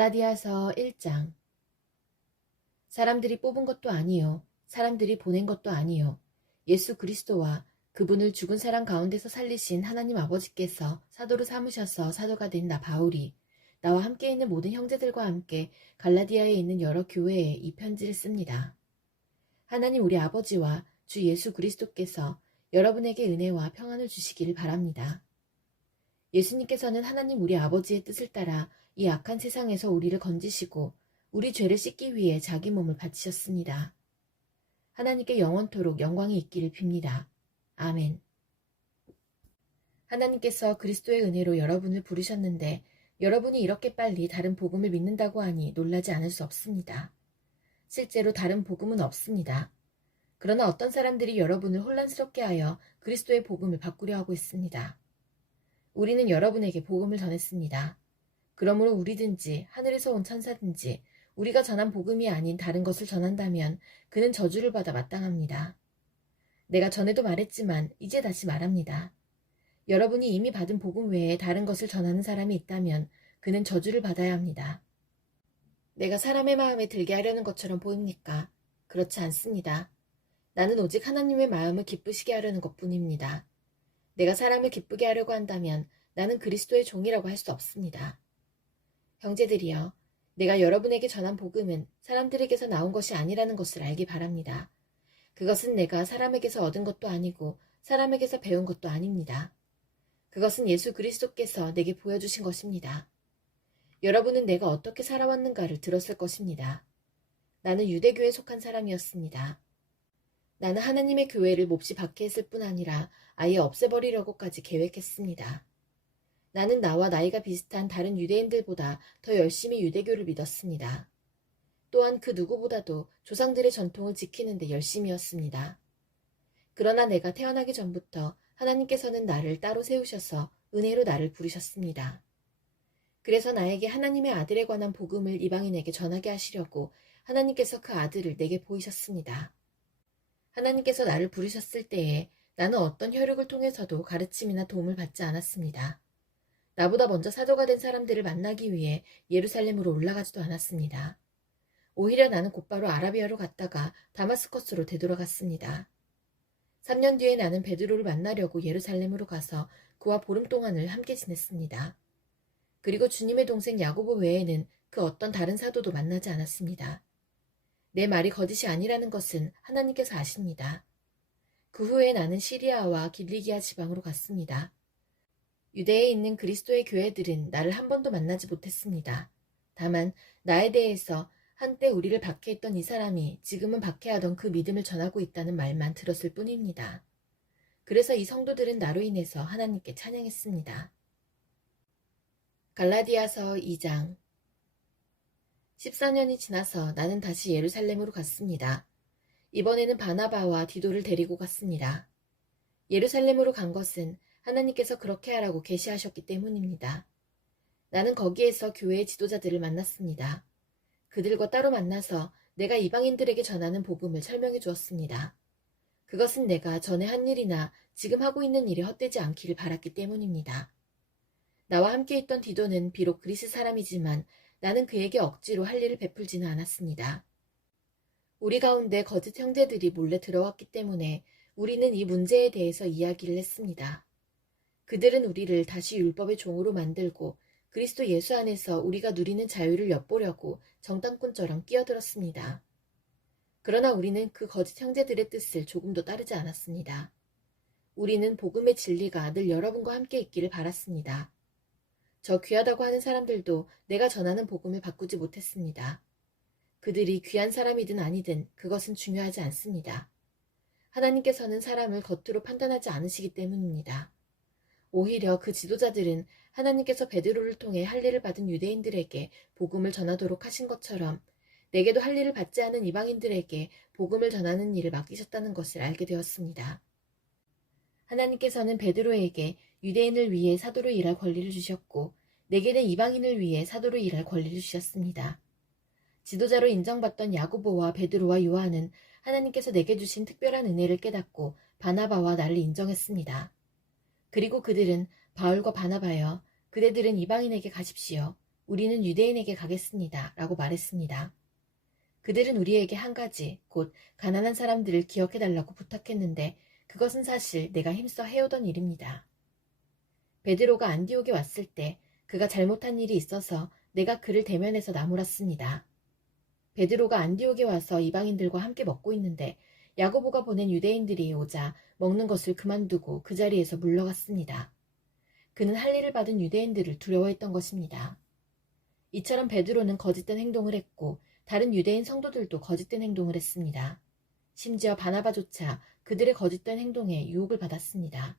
갈라디아서 1장. 사람들이 뽑은 것도 아니요 사람들이 보낸 것도 아니요 예수 그리스도와 그분을 죽은 사람 가운데서 살리신 하나님 아버지께서 사도로 삼으셔서 사도가 된 나 바울이 나와 함께 있는 모든 형제들과 함께 갈라디아에 있는 여러 교회에 이 편지를 씁니다. 하나님 우리 아버지와 주 예수 그리스도께서 여러분에게 은혜와 평안을 주시기를 바랍니다. 예수님께서는 하나님 우리 아버지의 뜻을 따라 이 악한 세상에서 우리를 건지시고 우리 죄를 씻기 위해 자기 몸을 바치셨습니다. 하나님께 영원토록 영광이 있기를 빕니다. 아멘. 하나님께서 그리스도의 은혜로 여러분을 부르셨는데 여러분이 이렇게 빨리 다른 복음을 믿는다고 하니 놀라지 않을 수 없습니다. 실제로 다른 복음은 없습니다. 그러나 어떤 사람들이 여러분을 혼란스럽게 하여 그리스도의 복음을 바꾸려 하고 있습니다. 우리는 여러분에게 복음을 전했습니다. 그러므로 우리든지 하늘에서 온 천사든지 우리가 전한 복음이 아닌 다른 것을 전한다면 그는 저주를 받아 마땅합니다. 내가 전에도 말했지만 이제 다시 말합니다. 여러분이 이미 받은 복음 외에 다른 것을 전하는 사람이 있다면 그는 저주를 받아야 합니다. 내가 사람의 마음에 들게 하려는 것처럼 보입니까? 그렇지 않습니다. 나는 오직 하나님의 마음을 기쁘시게 하려는 것뿐입니다. 내가 사람을 기쁘게 하려고 한다면 나는 그리스도의 종이라고 할 수 없습니다. 형제들이여, 내가 여러분에게 전한 복음은 사람들에게서 나온 것이 아니라는 것을 알기 바랍니다. 그것은 내가 사람에게서 얻은 것도 아니고 사람에게서 배운 것도 아닙니다. 그것은 예수 그리스도께서 내게 보여주신 것입니다. 여러분은 내가 어떻게 살아왔는가를 들었을 것입니다. 나는 유대교에 속한 사람이었습니다. 나는 하나님의 교회를 몹시 박해했을 뿐 아니라 아예 없애버리려고까지 계획했습니다. 나는 나와 나이가 비슷한 다른 유대인들보다 더 열심히 유대교를 믿었습니다. 또한 그 누구보다도 조상들의 전통을 지키는 데 열심이었습니다. 그러나 내가 태어나기 전부터 하나님께서는 나를 따로 세우셔서 은혜로 나를 부르셨습니다. 그래서 나에게 하나님의 아들에 관한 복음을 이방인에게 전하게 하시려고 하나님께서 그 아들을 내게 보이셨습니다. 하나님께서 나를 부르셨을 때에 나는 어떤 혈육을 통해서도 가르침이나 도움을 받지 않았습니다. 나보다 먼저 사도가 된 사람들을 만나기 위해 예루살렘으로 올라가지도 않았습니다. 오히려 나는 곧바로 아라비아로 갔다가 다마스커스로 되돌아갔습니다. 3년 뒤에 나는 베드로를 만나려고 예루살렘으로 가서 그와 보름 동안을 함께 지냈습니다. 그리고 주님의 동생 야고보 외에는 그 어떤 다른 사도도 만나지 않았습니다. 내 말이 거짓이 아니라는 것은 하나님께서 아십니다. 그 후에 나는 시리아와 길리기아 지방으로 갔습니다. 유대에 있는 그리스도의 교회들은 나를 한 번도 만나지 못했습니다. 다만 나에 대해서 한때 우리를 박해했던 이 사람이 지금은 박해하던 그 믿음을 전하고 있다는 말만 들었을 뿐입니다. 그래서 이 성도들은 나로 인해서 하나님께 찬양했습니다. 갈라디아서 2장. 14년이 지나서 나는 다시 예루살렘으로 갔습니다. 이번에는 바나바와 디도를 데리고 갔습니다. 예루살렘으로 간 것은 하나님께서 그렇게 하라고 계시하셨기 때문입니다. 나는 거기에서 교회의 지도자들을 만났습니다. 그들과 따로 만나서 내가 이방인들에게 전하는 복음을 설명해 주었습니다. 그것은 내가 전에 한 일이나 지금 하고 있는 일이 헛되지 않기를 바랐기 때문입니다. 나와 함께 있던 디도는 비록 그리스 사람이지만 나는 그에게 억지로 할 일을 베풀지는 않았습니다. 우리 가운데 거짓 형제들이 몰래 들어왔기 때문에 우리는 이 문제에 대해서 이야기를 했습니다. 그들은 우리를 다시 율법의 종으로 만들고 그리스도 예수 안에서 우리가 누리는 자유를 엿보려고 정탐꾼처럼 끼어들었습니다. 그러나 우리는 그 거짓 형제들의 뜻을 조금도 따르지 않았습니다. 우리는 복음의 진리가 늘 여러분과 함께 있기를 바랐습니다. 저 귀하다고 하는 사람들도 내가 전하는 복음을 바꾸지 못했습니다. 그들이 귀한 사람이든 아니든 그것은 중요하지 않습니다. 하나님께서는 사람을 겉으로 판단하지 않으시기 때문입니다. 오히려 그 지도자들은 하나님께서 베드로를 통해 할례를 받은 유대인들에게 복음을 전하도록 하신 것처럼 내게도 할례를 받지 않은 이방인들에게 복음을 전하는 일을 맡기셨다는 것을 알게 되었습니다. 하나님께서는 베드로에게 유대인을 위해 사도로 일할 권리를 주셨고 내게는 이방인을 위해 사도로 일할 권리를 주셨습니다. 지도자로 인정받던 야고보와 베드로와 요한은 하나님께서 내게 주신 특별한 은혜를 깨닫고 바나바와 나를 인정했습니다. 그리고 그들은 바울과 바나바여, 그대들은 이방인에게 가십시오. 우리는 유대인에게 가겠습니다. 라고 말했습니다. 그들은 우리에게 한 가지, 곧 가난한 사람들을 기억해달라고 부탁했는데 그것은 사실 내가 힘써 해오던 일입니다. 베드로가 안디옥에 왔을 때 그가 잘못한 일이 있어서 내가 그를 대면해서 나무랐습니다. 베드로가 안디옥에 와서 이방인들과 함께 먹고 있는데 야고보가 보낸 유대인들이 오자 먹는 것을 그만두고 그 자리에서 물러갔습니다. 그는 할 일을 받은 유대인들을 두려워했던 것입니다. 이처럼 베드로는 거짓된 행동을 했고 다른 유대인 성도들도 거짓된 행동을 했습니다. 심지어 바나바조차 그들의 거짓된 행동에 유혹을 받았습니다.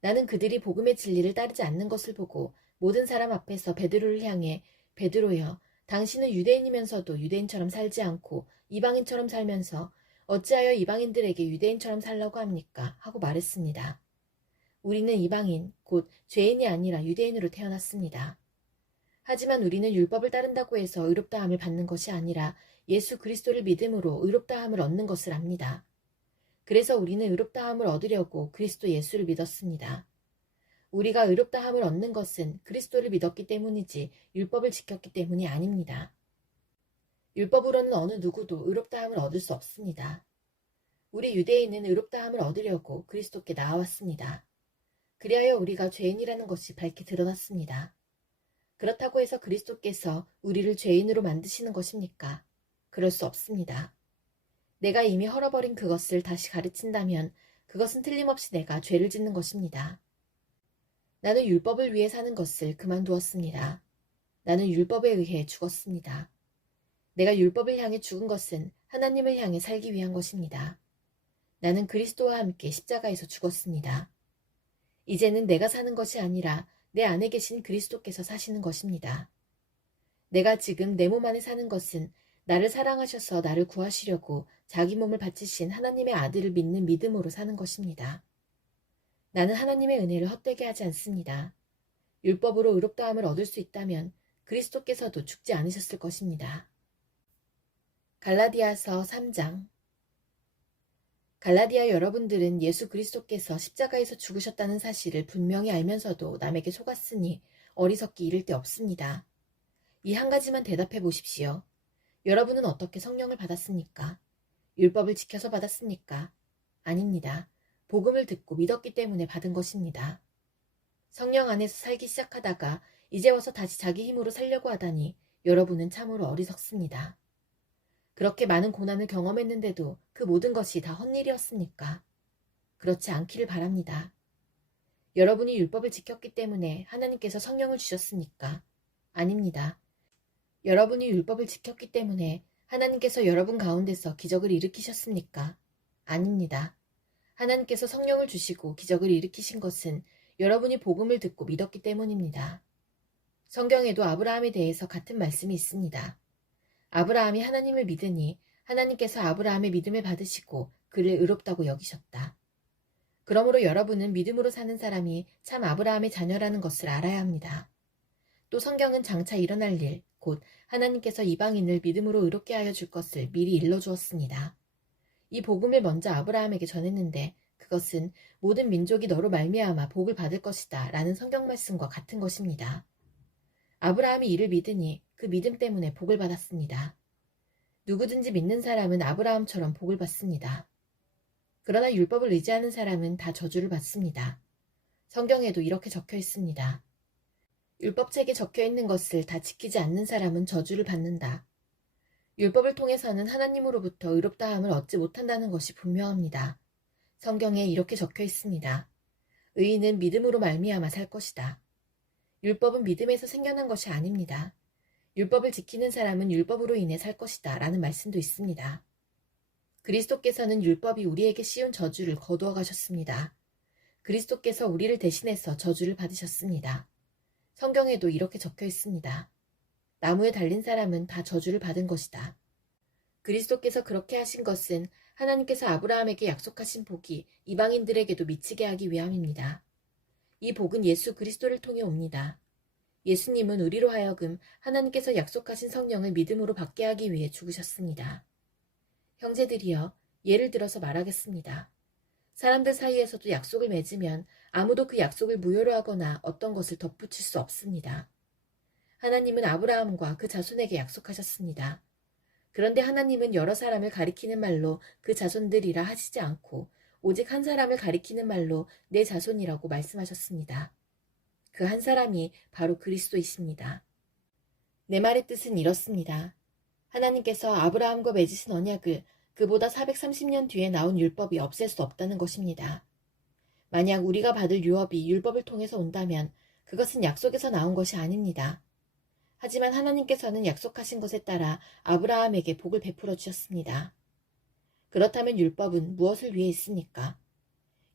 나는 그들이 복음의 진리를 따르지 않는 것을 보고 모든 사람 앞에서 베드로를 향해 베드로여, 당신은 유대인이면서도 유대인처럼 살지 않고 이방인처럼 살면서 어찌하여 이방인들에게 유대인처럼 살라고 합니까? 하고 말했습니다. 우리는 이방인, 곧 죄인이 아니라 유대인으로 태어났습니다. 하지만 우리는 율법을 따른다고 해서 의롭다함을 받는 것이 아니라 예수 그리스도를 믿음으로 의롭다함을 얻는 것을 압니다. 그래서 우리는 의롭다함을 얻으려고 그리스도 예수를 믿었습니다. 우리가 의롭다함을 얻는 것은 그리스도를 믿었기 때문이지 율법을 지켰기 때문이 아닙니다. 율법으로는 어느 누구도 의롭다함을 얻을 수 없습니다. 우리 유대인은 의롭다함을 얻으려고 그리스도께 나아왔습니다. 그리하여 우리가 죄인이라는 것이 밝게 드러났습니다. 그렇다고 해서 그리스도께서 우리를 죄인으로 만드시는 것입니까? 그럴 수 없습니다. 내가 이미 헐어버린 그것을 다시 가르친다면 그것은 틀림없이 내가 죄를 짓는 것입니다. 나는 율법을 위해 사는 것을 그만두었습니다. 나는 율법에 의해 죽었습니다. 내가 율법을 향해 죽은 것은 하나님을 향해 살기 위한 것입니다. 나는 그리스도와 함께 십자가에서 죽었습니다. 이제는 내가 사는 것이 아니라 내 안에 계신 그리스도께서 사시는 것입니다. 내가 지금 내 몸 안에 사는 것은 나를 사랑하셔서 나를 구하시려고 자기 몸을 바치신 하나님의 아들을 믿는 믿음으로 사는 것입니다. 나는 하나님의 은혜를 헛되게 하지 않습니다. 율법으로 의롭다함을 얻을 수 있다면 그리스도께서도 죽지 않으셨을 것입니다. 갈라디아서 3장. 갈라디아 여러분들은 예수 그리스도께서 십자가에서 죽으셨다는 사실을 분명히 알면서도 남에게 속았으니 어리석기 이를 데 없습니다. 이 한 가지만 대답해 보십시오. 여러분은 어떻게 성령을 받았습니까? 율법을 지켜서 받았습니까? 아닙니다. 복음을 듣고 믿었기 때문에 받은 것입니다. 성령 안에서 살기 시작하다가 이제 와서 다시 자기 힘으로 살려고 하다니 여러분은 참으로 어리석습니다. 그렇게 많은 고난을 경험했는데도 그 모든 것이 다 헛일이었습니까? 그렇지 않기를 바랍니다. 여러분이 율법을 지켰기 때문에 하나님께서 성령을 주셨습니까? 아닙니다. 여러분이 율법을 지켰기 때문에 하나님께서 여러분 가운데서 기적을 일으키셨습니까? 아닙니다. 하나님께서 성령을 주시고 기적을 일으키신 것은 여러분이 복음을 듣고 믿었기 때문입니다. 성경에도 아브라함에 대해서 같은 말씀이 있습니다. 아브라함이 하나님을 믿으니 하나님께서 아브라함의 믿음을 받으시고 그를 의롭다고 여기셨다. 그러므로 여러분은 믿음으로 사는 사람이 참 아브라함의 자녀라는 것을 알아야 합니다. 또 성경은 장차 일어날 일, 곧 하나님께서 이방인을 믿음으로 의롭게 하여 줄 것을 미리 일러주었습니다. 이 복음을 먼저 아브라함에게 전했는데 그것은 모든 민족이 너로 말미암아 복을 받을 것이다 라는 성경 말씀과 같은 것입니다. 아브라함이 이를 믿으니 그 믿음 때문에 복을 받았습니다. 누구든지 믿는 사람은 아브라함처럼 복을 받습니다. 그러나 율법을 의지하는 사람은 다 저주를 받습니다. 성경에도 이렇게 적혀 있습니다. 율법책에 적혀 있는 것을 다 지키지 않는 사람은 저주를 받는다. 율법을 통해서는 하나님으로부터 의롭다함을 얻지 못한다는 것이 분명합니다. 성경에 이렇게 적혀 있습니다. 의인은 믿음으로 말미암아 살 것이다. 율법은 믿음에서 생겨난 것이 아닙니다. 율법을 지키는 사람은 율법으로 인해 살 것이다 라는 말씀도 있습니다. 그리스도께서는 율법이 우리에게 씌운 저주를 거두어 가셨습니다. 그리스도께서 우리를 대신해서 저주를 받으셨습니다. 성경에도 이렇게 적혀 있습니다. 나무에 달린 사람은 다 저주를 받은 것이다. 그리스도께서 그렇게 하신 것은 하나님께서 아브라함에게 약속하신 복이 이방인들에게도 미치게 하기 위함입니다. 이 복은 예수 그리스도를 통해 옵니다. 예수님은 우리로 하여금 하나님께서 약속하신 성령을 믿음으로 받게 하기 위해 죽으셨습니다. 형제들이여, 예를 들어서 말하겠습니다. 사람들 사이에서도 약속을 맺으면 아무도 그 약속을 무효로 하거나 어떤 것을 덧붙일 수 없습니다. 하나님은 아브라함과 그 자손에게 약속하셨습니다. 그런데 하나님은 여러 사람을 가리키는 말로 그 자손들이라 하시지 않고 오직 한 사람을 가리키는 말로 내 자손이라고 말씀하셨습니다. 그 한 사람이 바로 그리스도이십니다. 내 말의 뜻은 이렇습니다. 하나님께서 아브라함과 맺으신 언약을 그보다 430년 뒤에 나온 율법이 없앨 수 없다는 것입니다. 만약 우리가 받을 유업이 율법을 통해서 온다면 그것은 약속에서 나온 것이 아닙니다. 하지만 하나님께서는 약속하신 것에 따라 아브라함에게 복을 베풀어 주셨습니다. 그렇다면 율법은 무엇을 위해 있습니까?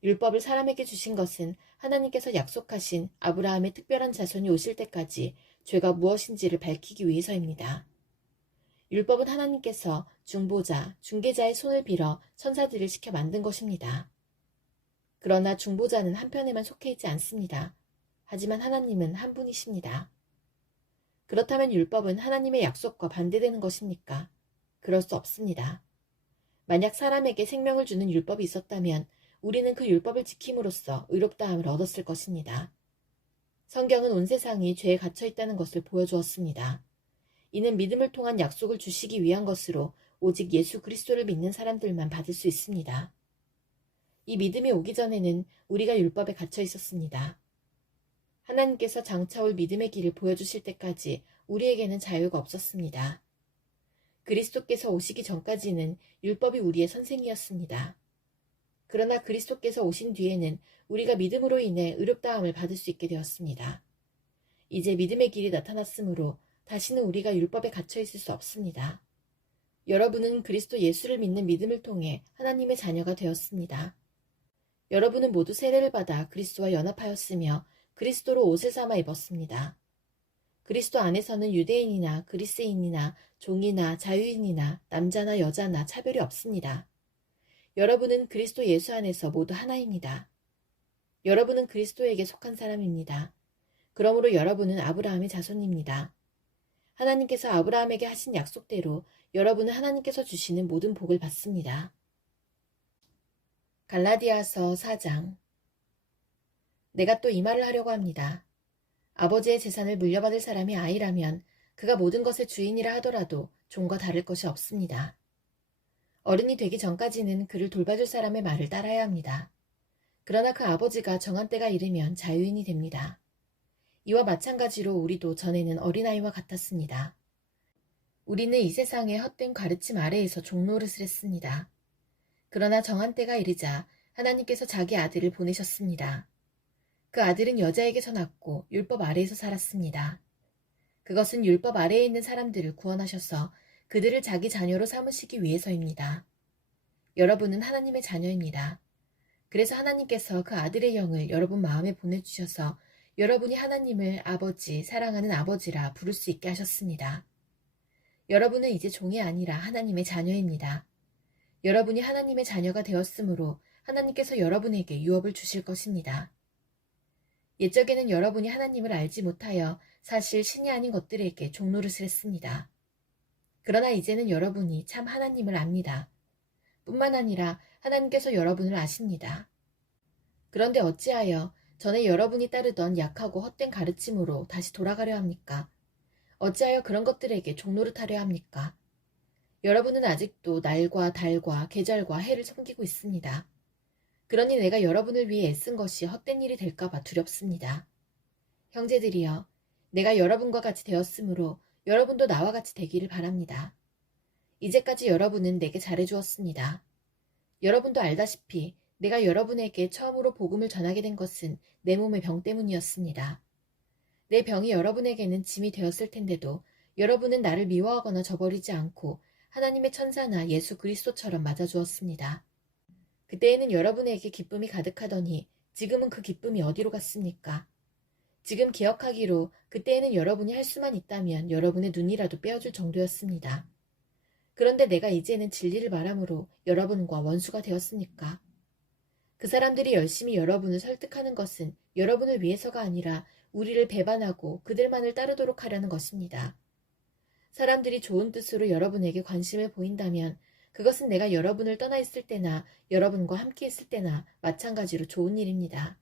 율법을 사람에게 주신 것은 하나님께서 약속하신 아브라함의 특별한 자손이 오실 때까지 죄가 무엇인지를 밝히기 위해서입니다. 율법은 하나님께서 중보자, 중개자의 손을 빌어 천사들을 시켜 만든 것입니다. 그러나 중보자는 한편에만 속해 있지 않습니다. 하지만 하나님은 한 분이십니다. 그렇다면 율법은 하나님의 약속과 반대되는 것입니까? 그럴 수 없습니다. 만약 사람에게 생명을 주는 율법이 있었다면 우리는 그 율법을 지킴으로써 의롭다함을 얻었을 것입니다. 성경은 온 세상이 죄에 갇혀 있다는 것을 보여주었습니다. 이는 믿음을 통한 약속을 주시기 위한 것으로 오직 예수 그리스도를 믿는 사람들만 받을 수 있습니다. 이 믿음이 오기 전에는 우리가 율법에 갇혀 있었습니다. 하나님께서 장차올 믿음의 길을 보여주실 때까지 우리에게는 자유가 없었습니다. 그리스도께서 오시기 전까지는 율법이 우리의 선생이었습니다. 그러나 그리스도께서 오신 뒤에는 우리가 믿음으로 인해 의롭다함을 받을 수 있게 되었습니다. 이제 믿음의 길이 나타났으므로 다시는 우리가 율법에 갇혀 있을 수 없습니다. 여러분은 그리스도 예수를 믿는 믿음을 통해 하나님의 자녀가 되었습니다. 여러분은 모두 세례를 받아 그리스도와 연합하였으며 그리스도로 옷을 삼아 입었습니다. 그리스도 안에서는 유대인이나 그리스인이나 종이나 자유인이나 남자나 여자나 차별이 없습니다. 여러분은 그리스도 예수 안에서 모두 하나입니다. 여러분은 그리스도에게 속한 사람입니다. 그러므로 여러분은 아브라함의 자손입니다. 하나님께서 아브라함에게 하신 약속대로 여러분은 하나님께서 주시는 모든 복을 받습니다. 갈라디아서 4장. 내가 또 이 말을 하려고 합니다. 아버지의 재산을 물려받을 사람이 아이라면 그가 모든 것의 주인이라 하더라도 종과 다를 것이 없습니다. 어른이 되기 전까지는 그를 돌봐줄 사람의 말을 따라야 합니다. 그러나 그 아버지가 정한 때가 이르면 자유인이 됩니다. 이와 마찬가지로 우리도 전에는 어린아이와 같았습니다. 우리는 이 세상의 헛된 가르침 아래에서 종노릇을 했습니다. 그러나 정한 때가 이르자 하나님께서 자기 아들을 보내셨습니다. 그 아들은 여자에게서 낳고 율법 아래에서 살았습니다. 그것은 율법 아래에 있는 사람들을 구원하셔서 그들을 자기 자녀로 삼으시기 위해서입니다. 여러분은 하나님의 자녀입니다. 그래서 하나님께서 그 아들의 영을 여러분 마음에 보내주셔서 여러분이 하나님을 아버지, 사랑하는 아버지라 부를 수 있게 하셨습니다. 여러분은 이제 종이 아니라 하나님의 자녀입니다. 여러분이 하나님의 자녀가 되었으므로 하나님께서 여러분에게 유업을 주실 것입니다. 옛적에는 여러분이 하나님을 알지 못하여 사실 신이 아닌 것들에게 종노릇을 했습니다. 그러나 이제는 여러분이 참 하나님을 압니다. 뿐만 아니라 하나님께서 여러분을 아십니다. 그런데 어찌하여 전에 여러분이 따르던 약하고 헛된 가르침으로 다시 돌아가려 합니까? 어찌하여 그런 것들에게 종노릇하려 합니까? 여러분은 아직도 날과 달과 계절과 해를 섬기고 있습니다. 그러니 내가 여러분을 위해 애쓴 것이 헛된 일이 될까봐 두렵습니다. 형제들이여, 내가 여러분과 같이 되었으므로 여러분도 나와 같이 되기를 바랍니다. 이제까지 여러분은 내게 잘해주었습니다. 여러분도 알다시피 내가 여러분에게 처음으로 복음을 전하게 된 것은 내 몸의 병 때문이었습니다. 내 병이 여러분에게는 짐이 되었을 텐데도 여러분은 나를 미워하거나 저버리지 않고 하나님의 천사나 예수 그리스도처럼 맞아주었습니다. 그때에는 여러분에게 기쁨이 가득하더니 지금은 그 기쁨이 어디로 갔습니까? 지금 기억하기로 그때에는 여러분이 할 수만 있다면 여러분의 눈이라도 빼어줄 정도였습니다. 그런데 내가 이제는 진리를 말함으로 여러분과 원수가 되었습니까? 그 사람들이 열심히 여러분을 설득하는 것은 여러분을 위해서가 아니라 우리를 배반하고 그들만을 따르도록 하려는 것입니다. 사람들이 좋은 뜻으로 여러분에게 관심을 보인다면 그것은 내가 여러분을 떠나 있을 때나 여러분과 함께 있을 때나 마찬가지로 좋은 일입니다.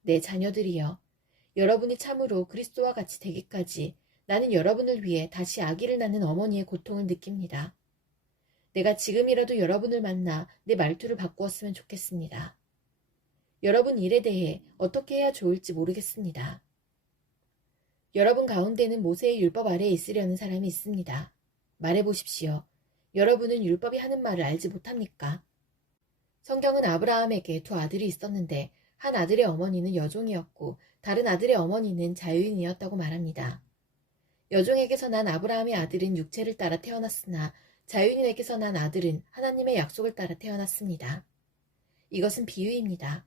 내 자녀들이여, 여러분이 참으로 그리스도와 같이 되기까지 나는 여러분을 위해 다시 아기를 낳는 어머니의 고통을 느낍니다. 내가 지금이라도 여러분을 만나 내 말투를 바꾸었으면 좋겠습니다. 여러분 일에 대해 어떻게 해야 좋을지 모르겠습니다. 여러분 가운데는 모세의 율법 아래에 있으려는 사람이 있습니다. 말해보십시오. 여러분은 율법이 하는 말을 알지 못합니까? 성경은 아브라함에게 두 아들이 있었는데 한 아들의 어머니는 여종이었고 다른 아들의 어머니는 자유인이었다고 말합니다. 여종에게서 난 아브라함의 아들은 육체를 따라 태어났으나 자유인에게서 난 아들은 하나님의 약속을 따라 태어났습니다. 이것은 비유입니다.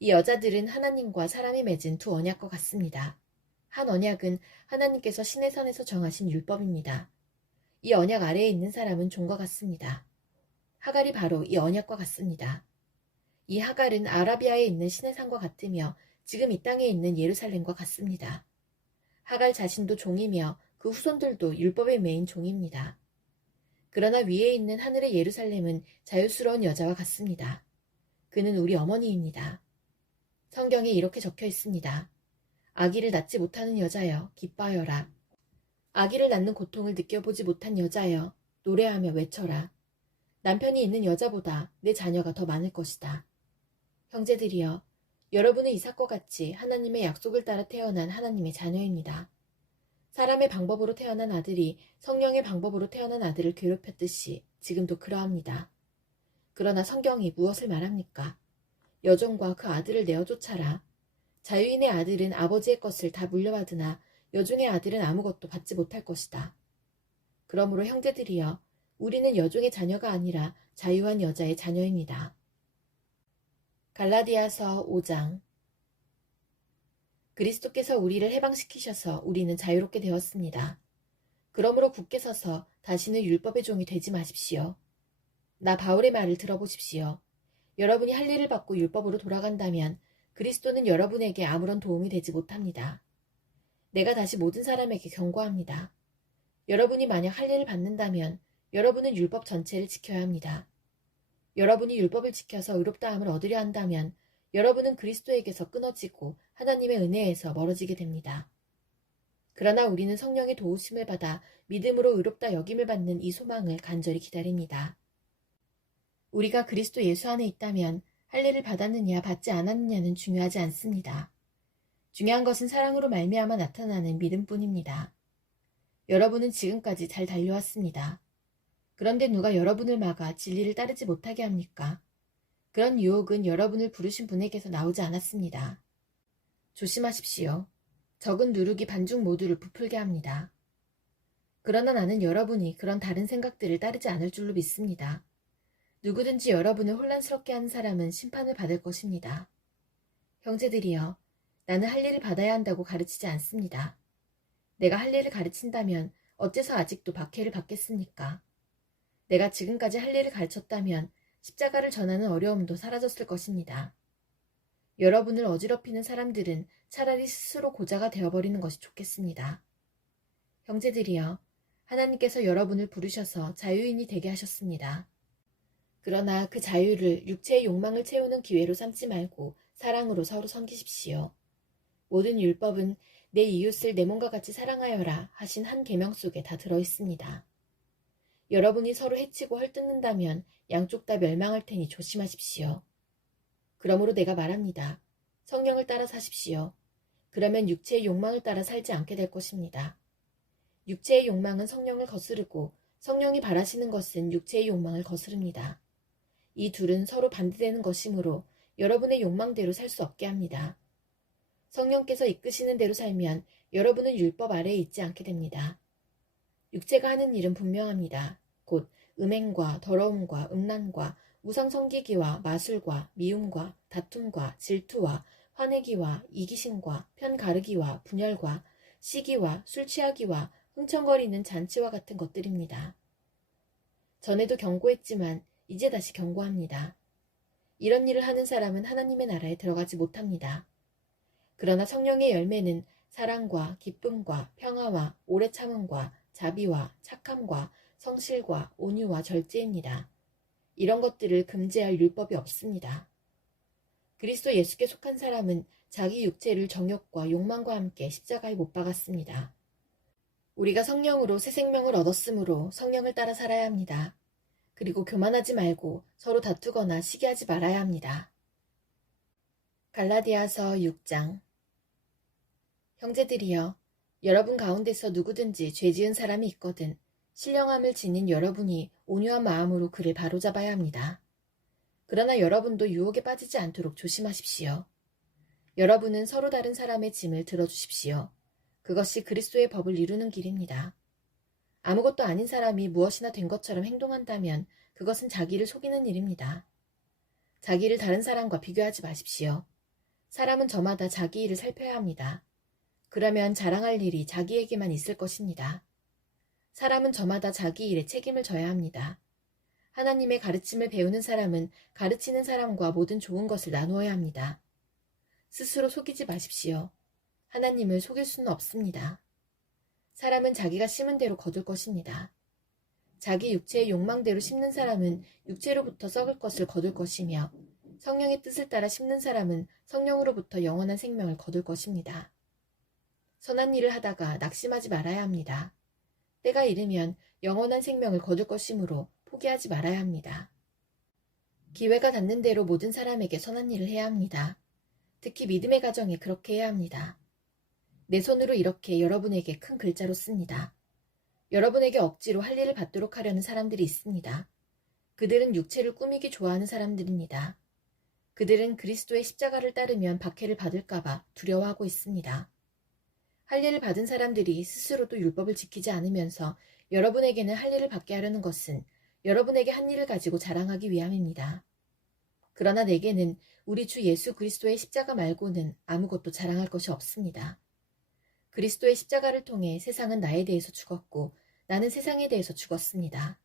이 여자들은 하나님과 사람이 맺은 두 언약과 같습니다. 한 언약은 하나님께서 시내산에서 정하신 율법입니다. 이 언약 아래에 있는 사람은 종과 같습니다. 하갈이 바로 이 언약과 같습니다. 이 하갈은 아라비아에 있는 시내산과 같으며 지금 이 땅에 있는 예루살렘과 같습니다. 하갈 자신도 종이며 그 후손들도 율법에 매인 종입니다. 그러나 위에 있는 하늘의 예루살렘은 자유스러운 여자와 같습니다. 그는 우리 어머니입니다. 성경에 이렇게 적혀 있습니다. 아기를 낳지 못하는 여자여 기뻐하여라. 아기를 낳는 고통을 느껴보지 못한 여자여 노래하며 외쳐라. 남편이 있는 여자보다 내 자녀가 더 많을 것이다. 형제들이여, 여러분은 이삭과 같이 하나님의 약속을 따라 태어난 하나님의 자녀입니다. 사람의 방법으로 태어난 아들이 성령의 방법으로 태어난 아들을 괴롭혔듯이 지금도 그러합니다. 그러나 성경이 무엇을 말합니까? 여종과 그 아들을 내어 쫓아라. 자유인의 아들은 아버지의 것을 다 물려받으나 여종의 아들은 아무것도 받지 못할 것이다. 그러므로 형제들이여, 우리는 여종의 자녀가 아니라 자유한 여자의 자녀입니다. 갈라디아서 5장. 그리스도께서 우리를 해방시키셔서 우리는 자유롭게 되었습니다. 그러므로 굳게 서서 다시는 율법의 종이 되지 마십시오. 나 바울의 말을 들어보십시오. 여러분이 할 일을 받고 율법으로 돌아간다면 그리스도는 여러분에게 아무런 도움이 되지 못합니다. 내가 다시 모든 사람에게 경고합니다. 여러분이 만약 할 일을 받는다면 여러분은 율법 전체를 지켜야 합니다. 여러분이 율법을 지켜서 의롭다함을 얻으려 한다면 여러분은 그리스도에게서 끊어지고 하나님의 은혜에서 멀어지게 됩니다. 그러나 우리는 성령의 도우심을 받아 믿음으로 의롭다 여김을 받는 이 소망을 간절히 기다립니다. 우리가 그리스도 예수 안에 있다면 할 일을 받았느냐 받지 않았느냐는 중요하지 않습니다. 중요한 것은 사랑으로 말미암아 나타나는 믿음뿐입니다. 여러분은 지금까지 잘 달려왔습니다. 그런데 누가 여러분을 막아 진리를 따르지 못하게 합니까? 그런 유혹은 여러분을 부르신 분에게서 나오지 않았습니다. 조심하십시오. 적은 누룩이 반중 모두를 부풀게 합니다. 그러나 나는 여러분이 그런 다른 생각들을 따르지 않을 줄로 믿습니다. 누구든지 여러분을 혼란스럽게 하는 사람은 심판을 받을 것입니다. 형제들이여, 나는 할 일을 받아야 한다고 가르치지 않습니다. 내가 할 일을 가르친다면 어째서 아직도 박해를 받겠습니까? 내가 지금까지 할 일을 가르쳤다면 십자가를 전하는 어려움도 사라졌을 것입니다. 여러분을 어지럽히는 사람들은 차라리 스스로 고자가 되어버리는 것이 좋겠습니다. 형제들이여, 하나님께서 여러분을 부르셔서 자유인이 되게 하셨습니다. 그러나 그 자유를 육체의 욕망을 채우는 기회로 삼지 말고 사랑으로 서로 섬기십시오. 모든 율법은 내 이웃을 내 몸과 같이 사랑하여라 하신 한 계명 속에 다 들어있습니다. 여러분이 서로 해치고 헐뜯는다면 양쪽 다 멸망할 테니 조심하십시오. 그러므로 내가 말합니다. 성령을 따라 사십시오. 그러면 육체의 욕망을 따라 살지 않게 될 것입니다. 육체의 욕망은 성령을 거스르고 성령이 바라시는 것은 육체의 욕망을 거스릅니다. 이 둘은 서로 반대되는 것이므로 여러분의 욕망대로 살 수 없게 합니다. 성령께서 이끄시는 대로 살면 여러분은 율법 아래에 있지 않게 됩니다. 육체가 하는 일은 분명합니다. 곧 음행과 더러움과 음란과 우상 섬기기와 마술과 미움과 다툼과 질투와 화내기와 이기심과 편 가르기와 분열과 시기와 술 취하기와 흥청거리는 잔치와 같은 것들입니다. 전에도 경고했지만 이제 다시 경고합니다. 이런 일을 하는 사람은 하나님의 나라에 들어가지 못합니다. 그러나 성령의 열매는 사랑과 기쁨과 평화와 오래 참음과 자비와 착함과 성실과 온유와 절제입니다. 이런 것들을 금지할 율법이 없습니다. 그리스도 예수께 속한 사람은 자기 육체를 정욕과 욕망과 함께 십자가에 못 박았습니다. 우리가 성령으로 새 생명을 얻었으므로 성령을 따라 살아야 합니다. 그리고 교만하지 말고 서로 다투거나 시기하지 말아야 합니다. 갈라디아서 6장. 형제들이여, 여러분 가운데서 누구든지 죄 지은 사람이 있거든 신령함을 지닌 여러분이 온유한 마음으로 그를 바로잡아야 합니다. 그러나 여러분도 유혹에 빠지지 않도록 조심하십시오. 여러분은 서로 다른 사람의 짐을 들어주십시오. 그것이 그리스도의 법을 이루는 길입니다. 아무것도 아닌 사람이 무엇이나 된 것처럼 행동한다면 그것은 자기를 속이는 일입니다. 자기를 다른 사람과 비교하지 마십시오. 사람은 저마다 자기 일을 살펴야 합니다. 그러면 자랑할 일이 자기에게만 있을 것입니다. 사람은 저마다 자기 일에 책임을 져야 합니다. 하나님의 가르침을 배우는 사람은 가르치는 사람과 모든 좋은 것을 나누어야 합니다. 스스로 속이지 마십시오. 하나님을 속일 수는 없습니다. 사람은 자기가 심은 대로 거둘 것입니다. 자기 육체의 욕망대로 심는 사람은 육체로부터 썩을 것을 거둘 것이며 성령의 뜻을 따라 심는 사람은 성령으로부터 영원한 생명을 거둘 것입니다. 선한 일을 하다가 낙심하지 말아야 합니다. 때가 이르면 영원한 생명을 거둘 것이므로 포기하지 말아야 합니다. 기회가 닿는 대로 모든 사람에게 선한 일을 해야 합니다. 특히 믿음의 가정에 그렇게 해야 합니다. 내 손으로 이렇게 여러분에게 큰 글자로 씁니다. 여러분에게 억지로 할 일을 받도록 하려는 사람들이 있습니다. 그들은 육체를 꾸미기 좋아하는 사람들입니다. 그들은 그리스도의 십자가를 따르면 박해를 받을까봐 두려워하고 있습니다. 할 일을 받은 사람들이 스스로도 율법을 지키지 않으면서 여러분에게는 할 일을 받게 하려는 것은 여러분에게 한 일을 가지고 자랑하기 위함입니다. 그러나 내게는 우리 주 예수 그리스도의 십자가 말고는 아무것도 자랑할 것이 없습니다. 그리스도의 십자가를 통해 세상은 나에 대해서 죽었고 나는 세상에 대해서 죽었습니다.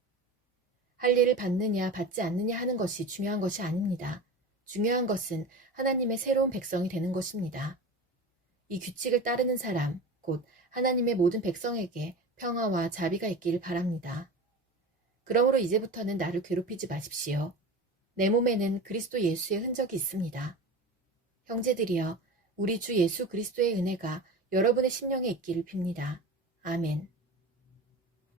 할 일을 받느냐 받지 않느냐 하는 것이 중요한 것이 아닙니다. 중요한 것은 하나님의 새로운 백성이 되는 것입니다. 이 규칙을 따르는 사람, 곧 하나님의 모든 백성에게 평화와 자비가 있기를 바랍니다. 그러므로 이제부터는 나를 괴롭히지 마십시오. 내 몸에는 그리스도 예수의 흔적이 있습니다. 형제들이여, 우리 주 예수 그리스도의 은혜가 여러분의 심령에 있기를 빕니다. 아멘.